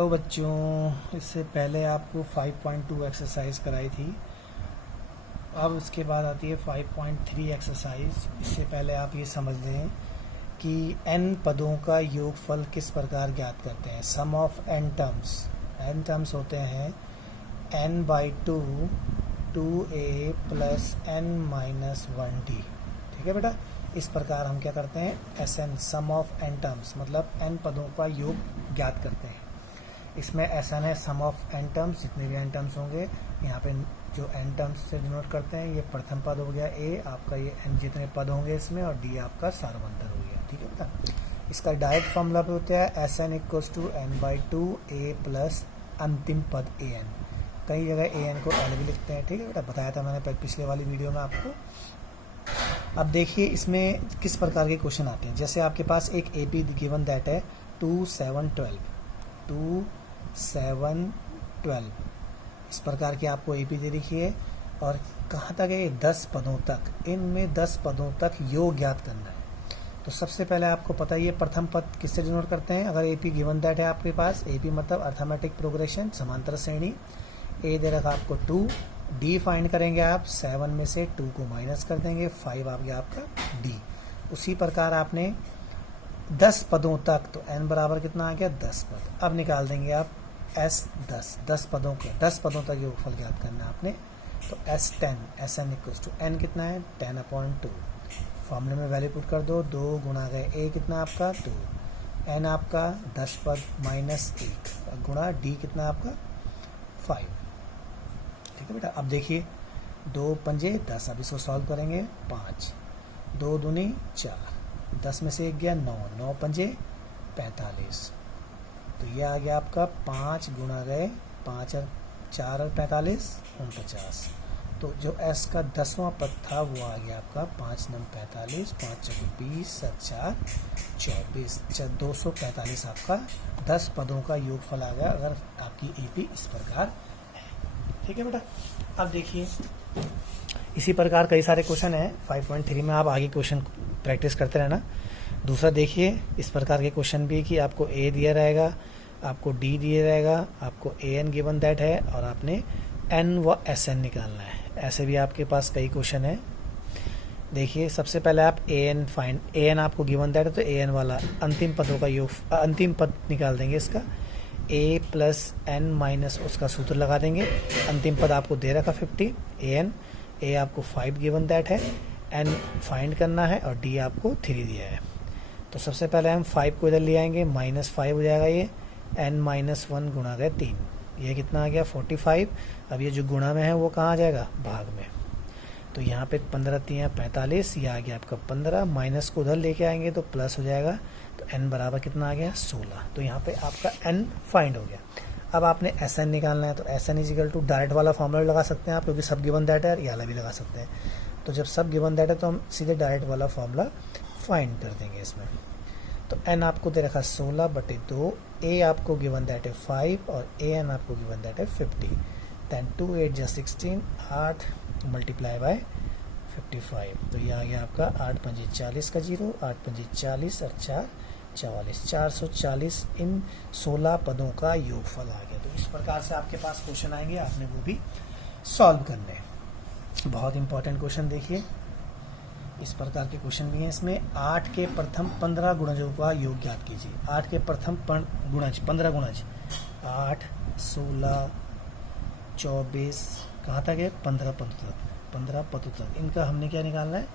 Hello बच्चों, इससे पहले आपको 5.2 एक्सरसाइज कराई थी। अब इसके बाद आती है 5.3 एक्सरसाइज। इससे पहले आप ये समझ लें कि n पदों का योगफल किस प्रकार ज्ञात करते हैं। Sum of n terms, n terms होते हैं n/2 2a प्लस n-1d। ठीक है बेटा, इस प्रकार हम क्या करते हैं, Sn sum of n terms, मतलब n पदों का योग ज्ञात करते हैं। इसमें Sn है सम ऑफ n टर्म्स, जितने भी n टर्म्स होंगे यहाँ पे जो n टर्म्स से डिनोट करते हैं। ये प्रथम पद हो गया a आपका, ये n जितने पद होंगे इसमें, और d आपका सार्वंतर हो गया। ठीक है बेटा, इसका डायरेक्ट फॉर्मूला पे होता है Sn = n/2 a प्लस अंतिम पद an। कई जगह an को l भी लिखते हैं। ठीक है बेटा, बताया था मैंने पिछले वाली वीडियो में आपको। अब देखिए इसमें किस प्रकार के क्वेश्चन आते हैं। जैसे आपके पास एक AP गिवन दैट है 2 7 12 2 7 12, इस प्रकार की आपको AP दे रखी है और कहाँ तक है, 10 पदों तक। इनमें 10 पदों तक योग ज्ञात करना है। तो सबसे पहले आपको पता है ये प्रथम पद किससे डिनोट करते हैं। अगर AP गिवन दैट है आपके पास, AP मतलब अर्थमेटिक प्रोग्रेशन, समांतर श्रेणी। A दे रखा आपको 2, D फाइंड करेंगे आप, 7 में से 2 को माइनस कर देंगे, 5 आ गया आपका D। उसी प्रकार आपने 10 पदों तक, तो n बराबर कितना आ गया, 10 पद। अब निकाल देंगे आप S 10 पदों के, 10 पदों तक योगफल ज्ञात करना है आपने। तो S 10, Sn = n कितना है, 10/2। फॉर्मूले में वैल्यू पुट कर दो, 2 गुणा गए a कितना आपका 2, n आपका 10 पद माइनस 1 गुणा d कितना आपका 5। ठीक है बेटा, अब देखिए 2 पंजे 10, अब इसको सॉल्व करेंगे 5, 2 दूनी 4, 10 में से 1 गया 9, 9 पंजे 45। तो ये आ गया आपका 5 गुणा गए 5 और 4 और 45 49। तो जो S का 10वां पद था वो आ गया आपका 5 9 45, 5 4 20 4 24, 245 आपका 10 पदों का योगफल आ गया, अगर आपकी AP इस प्रकार है। ठीक है बेटा, अब देखिए इसी प्रकार कई सारे क्वेश्चन हैं 5.3 में, आप आगे क्वेश्चन प्रैक्टिस करते रहना। दूसरा देखिए इस प्रकार के क्वेश्चन भी कि आपको A दिया रहेगा, आपको D दिया रहेगा, आपको AN गिवन दैट है और आपने N व Sn निकालना है। ऐसे भी आपके पास कई क्वेश्चन हैं। देखिए सबसे पहले आप AN आपको गिवन दैट है, तो AN वाला अंतिम पदों का योग, अंतिम पद निकाल देंगे इसका। A प्लस n माइनस उसका सूत्र लगा देंगे। अंतिम पद आपको दे रखा 50 AN, A आपको 5 गिवन दैट है, N फाइंड करना है और D आपको 3 दिया है। तो सबसे पहले हम 5 को इधर ले आएंगे, -5 हो जाएगा ये, n-1 गुणा गए 3, ये कितना आ गया 45। अब ये जो गुणा में है वो कहाँ आ जाएगा, भाग में। तो यहाँ पे 15 3 45, ये आ गया आपका 15, माइनस को उधर लेके आएंगे तो प्लस हो जाएगा। तो n बराबर कितना आ गया 16। तो यहाँ पे आपका n फाइंड हो गया। अब आपने Sn निकालना है, तो Sn = डायरेक्ट वाला फॉर्मूला लगा सकते हैं आप, क्योंकि सब गिवन दैट है, ये वाला भी लगा सकते हैं। तो जब सब गिवन दैट है तो हम सीधे डायरेक्ट वाला फॉर्मूला फाइंड कर देंगे इसमें। तो n आपको दे रखा 16/2, A आपको गिवन दैट है 5 और AN आपको गिवन दैट है 50। देन 2 8 जा 16, 8 मल्टीप्लाई बाय 55। तो ये आ गया आपका 8 पंजे 40 का 0, 8 पंजे 40 और 4 44, 440 इन 16 पदों का योगफल आ गया। तो इस प्रकार से आपके पास क्वेश्चन आएंगे, आपने वो भी सॉल्व करने। बहुत इंपॉर्टेंट क्वेश्चन देखिए, इस प्रकार के क्वेश्चन भी हैं इसमें। 8 के प्रथम 15 गुणजों का योग ज्ञात कीजिए। 8 के प्रथम गुणज 15 गुणज, 8 16 24 कहाँ तक है, 15 पदों तक, 15 पदों तक। इनका हमने क्या निकालना है,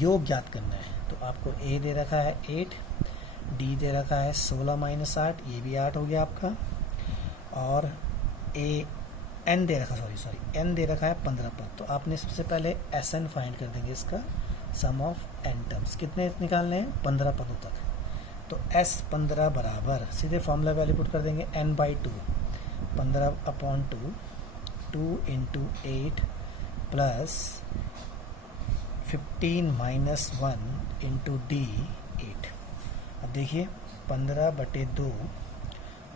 योग ज्ञात करना है। तो आपको A दे रखा है 8, D दे रखा है 16 - 8, ये भी 8 हो गया आपका, और N दे रखा N दे रखा है 15 पद। तो आपने सबसे पहले Sn फाइंड कर देंगे, इसका सम ऑफ n टर्म्स कितने निकालने हैं, 15 पदों तक। तो S 15 बराबर सीधे फॉर्मूला वैल्यू पुट कर देंगे n/2, 15/2, 2 × 8 प्लस 15 - 1 × D 8। अब देखिए 15/2,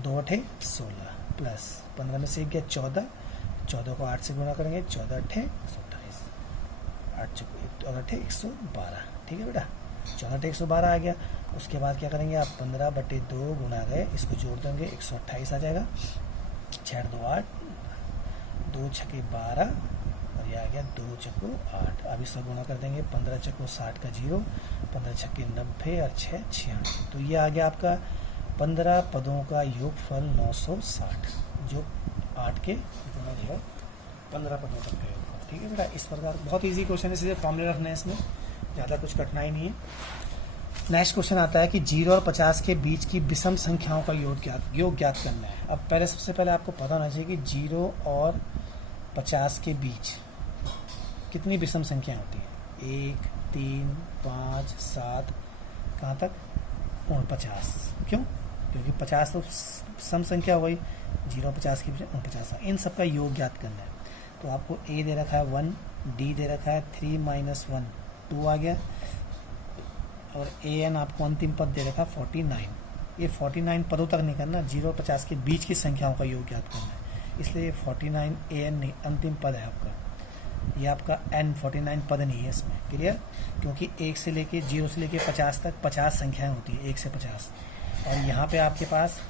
2 8 16 प्लस 15 में से 1 गया 14, 14 को 8 से गुणा करेंगे, 14 8 128, 8 और 8 112। ठीक है बेटा, 14 × 112 आ गया। उसके बाद क्या करेंगे आप 15/2 गुना गए, इसको जोड़ देंगे 128 आ जाएगा। 6 × 2 8, 2 छक्के 12 और ये आ गया 2 चक्को 8। अब इसका गुना कर देंगे 15 चक्को 60 का 0, 15 छक्के 90 और 6 96। तो ये आ गया आपका 15 पदों का योगफल 960, जो 8 के गुना जो है 15 पदों तक का योगफल। ठीक है बेटा, इस प्रकार बहुत इजी क्वेश्चन है, इसलिए फॉर्मूला रखना है, इसमें ज़्यादा कुछ कठिनाई नहीं है। नेक्स्ट क्वेश्चन आता है कि 0 और 50 के बीच की विषम संख्याओं का योग ज्ञात करना है। अब सबसे पहले आपको पता होना चाहिए कि 0 और 50 के बीच कितनी विषम संख्याएं होती हैं। 1 3 5 7, कहाँ तक 49। क्यों? क्योंकि 50 तो सम संख्या हो गई, 0 50 के बीच 49। इन सब का योग ज्ञात करना है। तो आपको ए दे रखा है 1, डी दे रखा है 3 - 1 2 आ गया, और ए एन आपको अंतिम पद दे रखा 49। ये 49 पदों तक नहीं करना, 0 और 50 के बीच की संख्याओं का योग ज्ञात करना है। इसलिए 49 ए एन नहीं, अंतिम पद है आपका, ये आपका एन 49 पद नहीं है इसमें। क्लियर? क्योंकि 1 से लेके 0 से लेके 50 तक 50 संख्याएं होती है, 1 से 50, और यहाँ पे आपके पास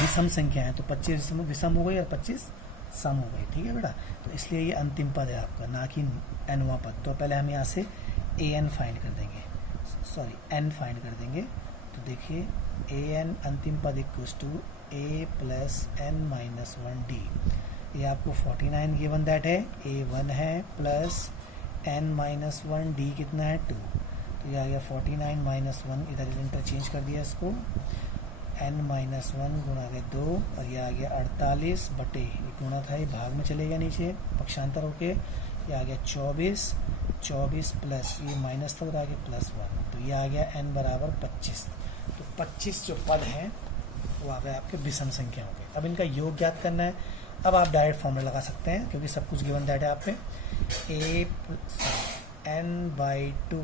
विषम संख्या है, तो 25 विषम हो गई और 25 सम हो गई। ठीक है बेटा, तो इसलिए ये अंतिम पद है आपका, ना कि एनवा पद। तो पहले हम यहाँ से ए एन फाइंड कर देंगे, सॉरी एन फाइंड कर देंगे। तो देखिए ए एन अंतिम पद equals to a plus n minus 1 d. ये आपको 49 गिवन दैट है, ए 1 है प्लस एन माइनस 1 डी कितना है 2। तो ये आ गया 49 माइनस 1, इधर इंटरचेंज कर दिया इसको, n माइनस 1 गुणा के 2, और ये आ गया 48 बटे, ये गुणा था, ये भाग में चलेगा नीचे पक्षांतर होके, ये आ गया 24 प्लस ये माइनस था, आ गया +1, तो ये आ गया n बराबर 25। तो 25 जो पद हैं वो आ गए आपके विषम संख्याओं के। अब इनका योग ज्ञात करना है। अब आप डायरेक्ट फॉर्मूला लगा सकते हैं, क्योंकि सब कुछ गिवन दैट है आप पे। a n/2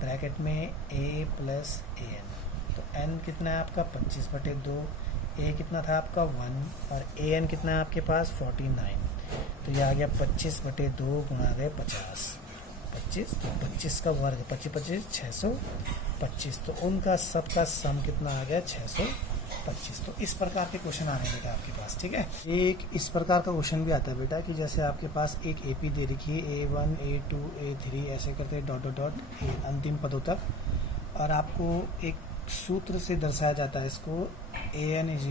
ब्रैकेट में a प्लस ए एन, तो n कितना है आपका 25/2, a कितना था आपका 1, और a n कितना है आपके पास 49। तो ये आ गया 25/2 गुणा गए 50, 25, तो 25 का वर्ग 25 25 625। तो उनका सबका सम कितना आ गया 625। तो इस प्रकार के क्वेश्चन आ रहे हैं बेटा आपके पास। ठीक है, एक इस प्रकार का क्वेश्चन भी आता है बेटा कि जैसे आपके पास एक एपी दे रखी है, A1 A2 A3 ऐसे करते डॉट डॉट डॉट अंतिम पदों तक, और आपको एक सूत्र से दर्शाया जाता है इसको, an =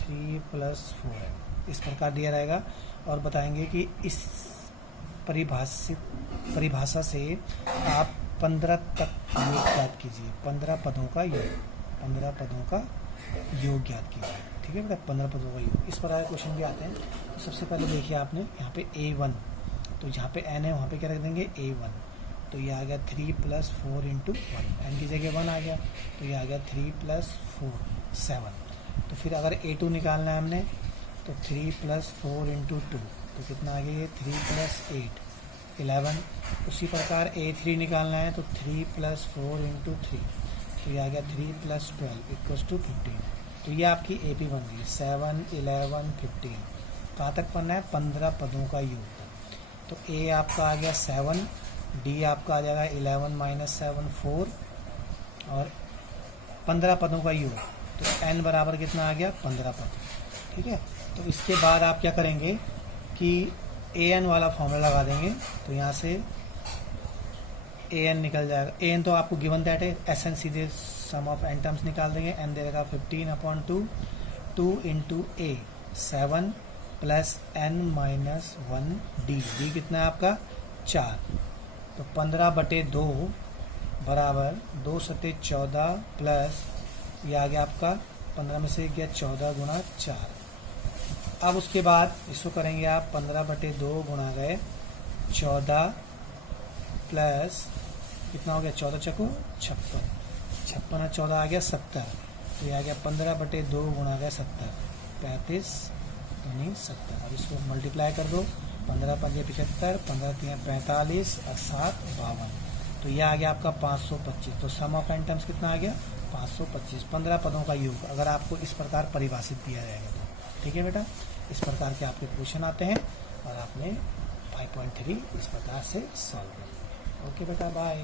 3 + 4n, इस प्रकार दिया रहेगा। और बताएंगे कि इस परिभाषा से आप 15 तक योग ज्ञात कीजिए, 15 पदों का योग, 15 पदों का योग ज्ञात कीजिए। ठीक है बेटा, 15 पदों का योग, इस प्रकार के क्वेश्चन भी आते हैं। तो सबसे पहले देखिए आपने यहाँ पे A1, तो जहाँ पे n है वहाँ पे क्या रख देंगे A1, तो ये आ गया 3 + 4 × 1, n की जगह 1 आ गया, तो ये आ गया 3 + 4 7। तो फिर अगर A2 निकालना है हमने, तो 3 + 4 × 2, तो कितना आ गया ये 3 + 8 11। उसी प्रकार A3 निकालना है, तो 3 + 4 × 3, तो ये आ गया 3 + 12 = 15। तो ये आपकी AP बन गई 7 11 15। कहाँ तक पढ़ना है? 15 पदों का योग। तो A आपका आ गया 7, डी आपका आ जाएगा 11 - 7 4, और 15 पदों का योग, तो n बराबर कितना आ गया 15 पद। ठीक है, तो इसके बाद आप क्या करेंगे कि an वाला फॉर्मूला लगा देंगे, तो यहाँ से an निकल जाएगा। an तो आपको गिवन दैट है, sn सीधे सम ऑफ n टर्म्स निकाल देंगे, n दे देगा 15/2, 2 × a 7 plus n minus 1 D, D कितना है आपका 4, तो 15/2 बराबर 2 × 14 प्लस ये आ गया आपका 15 में से गया 14 गुणा 4। अब उसके बाद इसको करेंगे आप 15/2 गुणा गए 14 प्लस कितना हो गया 14 चको 56, 56 और 14 आ गया 70, तो ये आ गया 15/2 गुणा गया 70, 35 यानी 70। अब इसको मल्टीप्लाई कर दो, 15 × 5 = 75, 15 × 3 = 45 और 7 52, तो ये आ गया आपका 525। तो सम ऑफ n टर्म्स कितना आ गया 525, 15 पदों का योग, अगर आपको इस प्रकार परिभाषित दिया जाएगा तो। ठीक है बेटा, इस प्रकार के आपके क्वेश्चन आते हैं और आपने 5.3 इस प्रकार से सॉल्व कर। ओके बेटा, बाय।